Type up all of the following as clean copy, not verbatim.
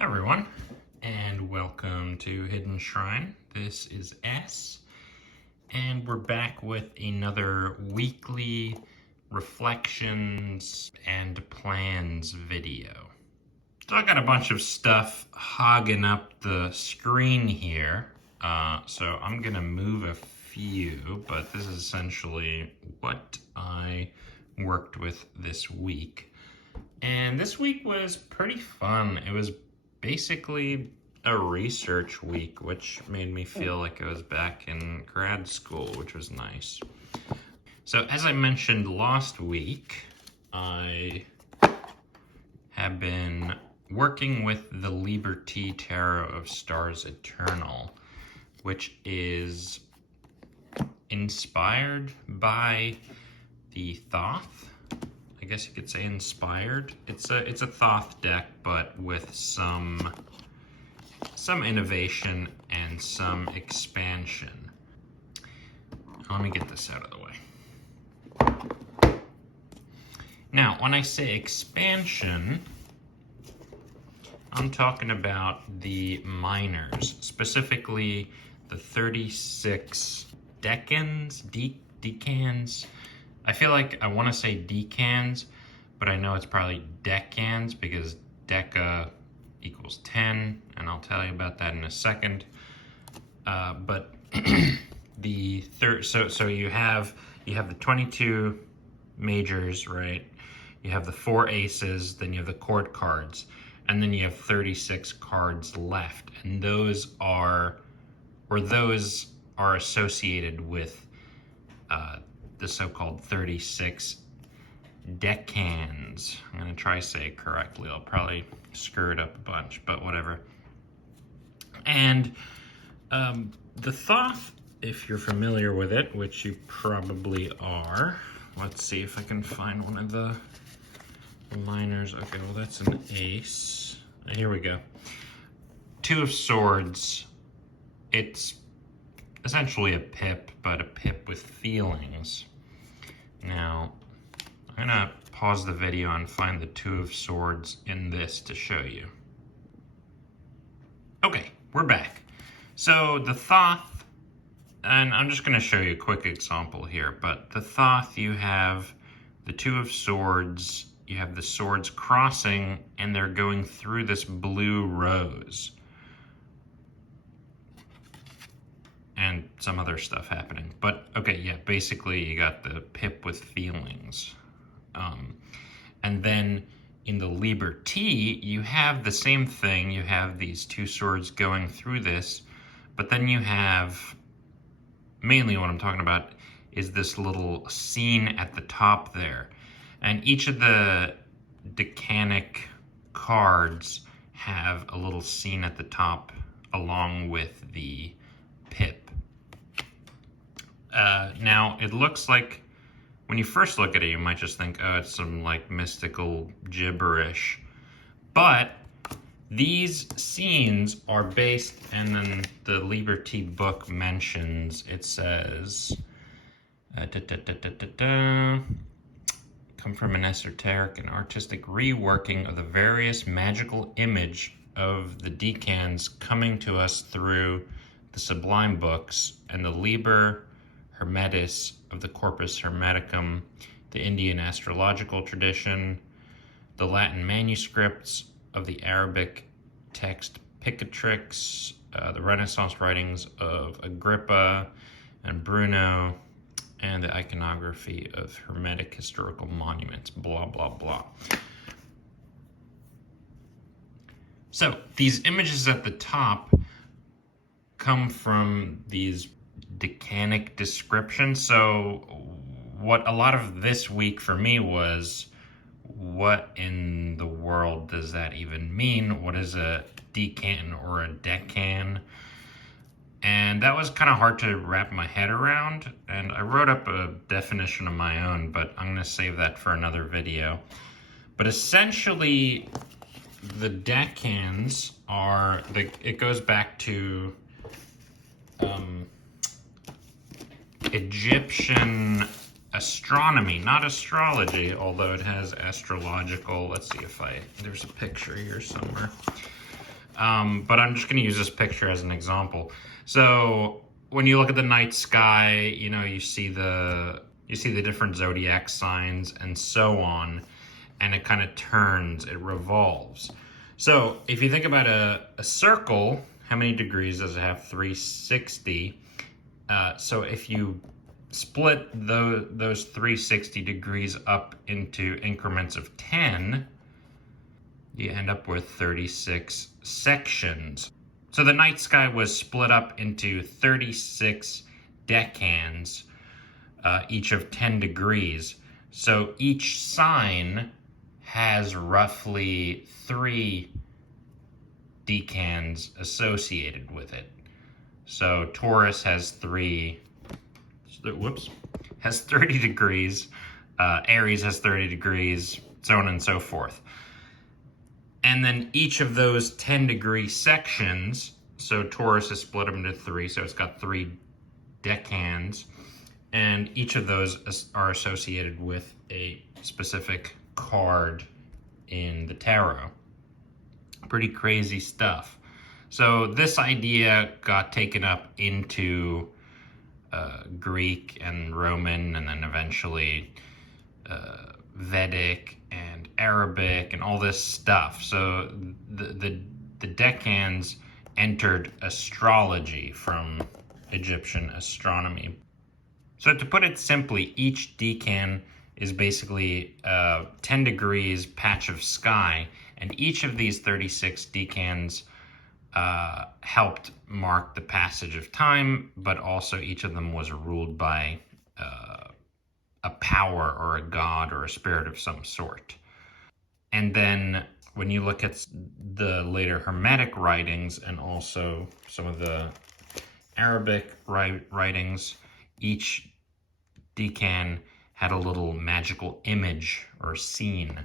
Hi everyone, and welcome to Hidden Shrine. This is S, and we're back with another weekly reflections and plans video. So I got a bunch of stuff hogging up the screen here, so I'm gonna move a few, but this is essentially what I worked with this week. And this week was pretty fun. It was basically a research week, which made me feel like I was back in grad school, which was nice. So as I mentioned last week, I have been working with the Liber T Tarot of Stars Eternal, which is inspired by the Thoth. I guess you could say inspired. It's a Thoth deck, but with some innovation and some expansion. Let me get this out of the way. Now, when I say expansion, I'm talking about the minors, specifically the 36 Decans, Decans. I feel like I want to say decans, but I know it's probably decans because deca equals 10, and I'll tell you about that in a second. But the third, so you have the 22 majors, right? You have the 4 aces, then you have the court cards, and then you have 36 cards left, and those are associated with the so-called 36 Decans. I'm going to try to say it correctly. I'll probably screw it up a bunch, but whatever. And the Thoth, if you're familiar with it, which you probably are. Let's see if I can find one of the minors. Okay, well that's an ace. Here we go. 2 of Swords. It's essentially a pip, but a pip with feelings. Now, I'm gonna pause the video and find the 2 of Swords in this to show you. Okay, we're back. So the Thoth, and I'm just gonna show you a quick example here, but the Thoth, you have the 2 of Swords, you have the swords crossing, and they're going through this blue rose. And some other stuff happening. But okay, yeah, basically you got the pip with feelings. And then in the Liber T, you have the same thing. You have these 2 swords going through this, but then you have, mainly what I'm talking about is this little scene at the top there. And each of the decanic cards have a little scene at the top along with the pip. Now, it looks like, when you first look at it, you might just think, oh, it's some like mystical gibberish. But these scenes are based, and then the Liber T book mentions, it says, come from an esoteric and artistic reworking of the various magical image of the decans coming to us through the Sublime books and the Liber Hermetis of the Corpus Hermeticum, the Indian astrological tradition, the Latin manuscripts of the Arabic text Picatrix, the Renaissance writings of Agrippa and Bruno, and the iconography of Hermetic historical monuments, blah, blah, blah. So these images at the top come from these decanic descriptions. So what a lot of this week for me was, what in the world does that even mean? What is a decan or a decan? And that was kind of hard to wrap my head around, and I wrote up a definition of my own, but I'm going to save that for another video. But essentially, the decans are, it goes back to Egyptian astronomy, not astrology, although it has astrological, let's see if there's a picture here somewhere. but I'm just going to use this picture as an example. So when you look at the night sky, you know, you see the different zodiac signs and so on, and it kind of turns, it revolves. So if you think about a circle, how many degrees does it have? 360. So if you split those 360 degrees up into increments of 10, you end up with 36 sections. So the night sky was split up into 36 decans, each of 10 degrees. So each sign has roughly 3 decans associated with it. So Taurus has 30 degrees, Aries has 30 degrees, so on and so forth. And then each of those 10-degree sections, so Taurus is split up into 3, so it's got 3 decans, and each of those are associated with a specific card in the tarot. Pretty crazy stuff. So this idea got taken up into Greek and Roman, and then eventually Vedic and Arabic and all this stuff. So the decans entered astrology from Egyptian astronomy. So to put it simply, each decan is basically a 10 degrees patch of sky, and each of these 36 decans helped mark the passage of time, but also each of them was ruled by a power or a god or a spirit of some sort. And then when you look at the later Hermetic writings and also some of the Arabic writings, each decan had a little magical image or scene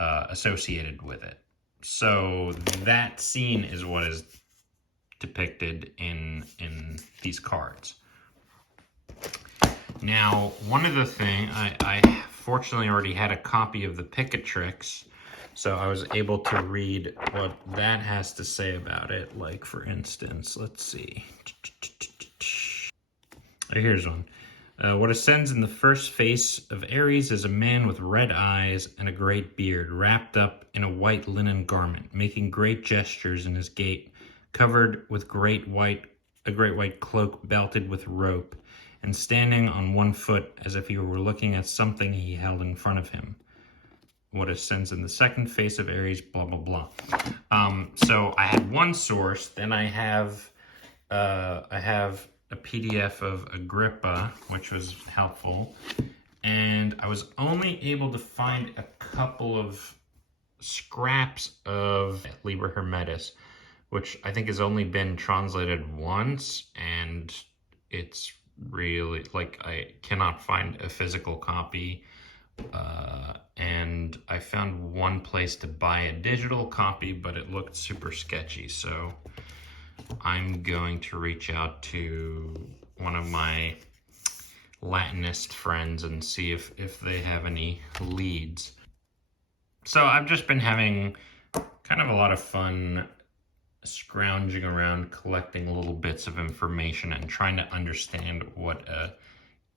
associated with it. So that scene is what is depicted in these cards. Now, one of the things, I fortunately already had a copy of the Picatrix, so I was able to read what that has to say about it. Like, for instance, let's see. Here's one. What ascends in the first face of Aries is a man with red eyes and a great beard, wrapped up in a white linen garment, making great gestures in his gait, covered with a great white cloak belted with rope, and standing on one foot as if he were looking at something he held in front of him. What ascends in the second face of Aries, blah, blah, blah. So I had one source, then I have a PDF of Agrippa, which was helpful, and I was only able to find a couple of scraps of Liber Hermetis, which I think has only been translated once, and it's really, like, I cannot find a physical copy, and I found one place to buy a digital copy, but it looked super sketchy, so I'm going to reach out to one of my Latinist friends and see if they have any leads. So I've just been having kind of a lot of fun scrounging around, collecting little bits of information and trying to understand what a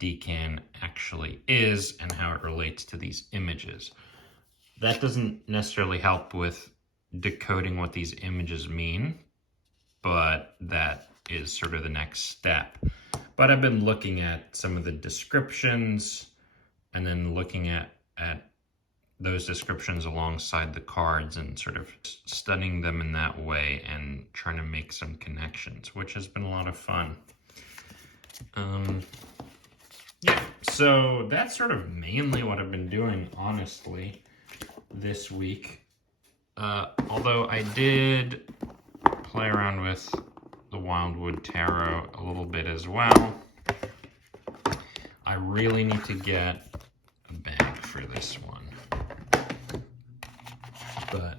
decan actually is and how it relates to these images. That doesn't necessarily help with decoding what these images mean, but that is sort of the next step. But I've been looking at some of the descriptions and then looking at those descriptions alongside the cards and sort of studying them in that way and trying to make some connections, which has been a lot of fun. Yeah, so that's sort of mainly what I've been doing, honestly, this week. Although I did play around with the Wildwood Tarot a little bit as well. I really need to get a bag for this one. But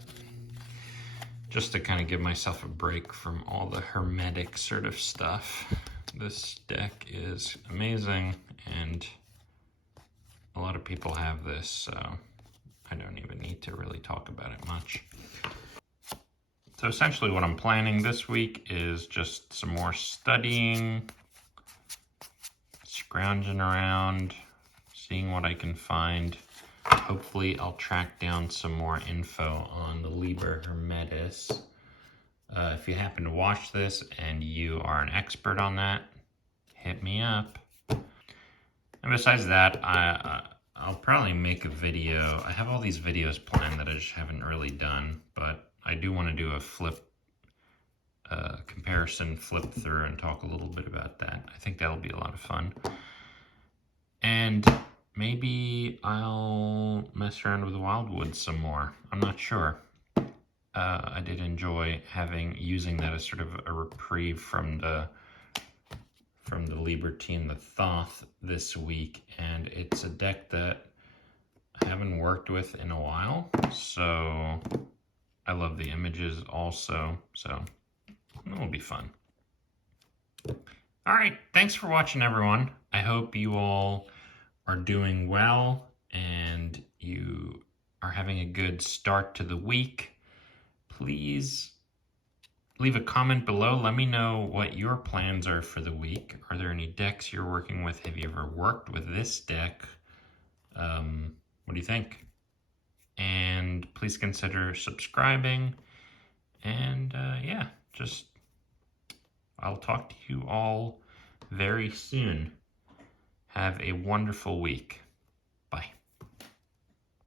just to kind of give myself a break from all the hermetic sort of stuff, this deck is amazing, and a lot of people have this, so I don't even need to really talk about it much. So essentially what I'm planning this week is just some more studying, scrounging around, seeing what I can find. Hopefully I'll track down some more info on the Liber Hermetis. If you happen to watch this and you are an expert on that, hit me up. And besides that, I'll probably make a video. I have all these videos planned that I just haven't really done, but I do want to do a comparison flip through and talk a little bit about that. I think that'll be a lot of fun. And maybe I'll mess around with the Wildwood some more. I'm not sure. I did enjoy using that as sort of a reprieve from the Liber T and the Thoth this week, and it's a deck that I haven't worked with in a while, so I love the images also, so it'll be fun. All right, thanks for watching, everyone. I hope you all are doing well and you are having a good start to the week. Please leave a comment below. Let me know what your plans are for the week. Are there any decks you're working with? Have you ever worked with this deck? What do you think? And please consider subscribing. And yeah, I'll talk to you all very soon. Have a wonderful week.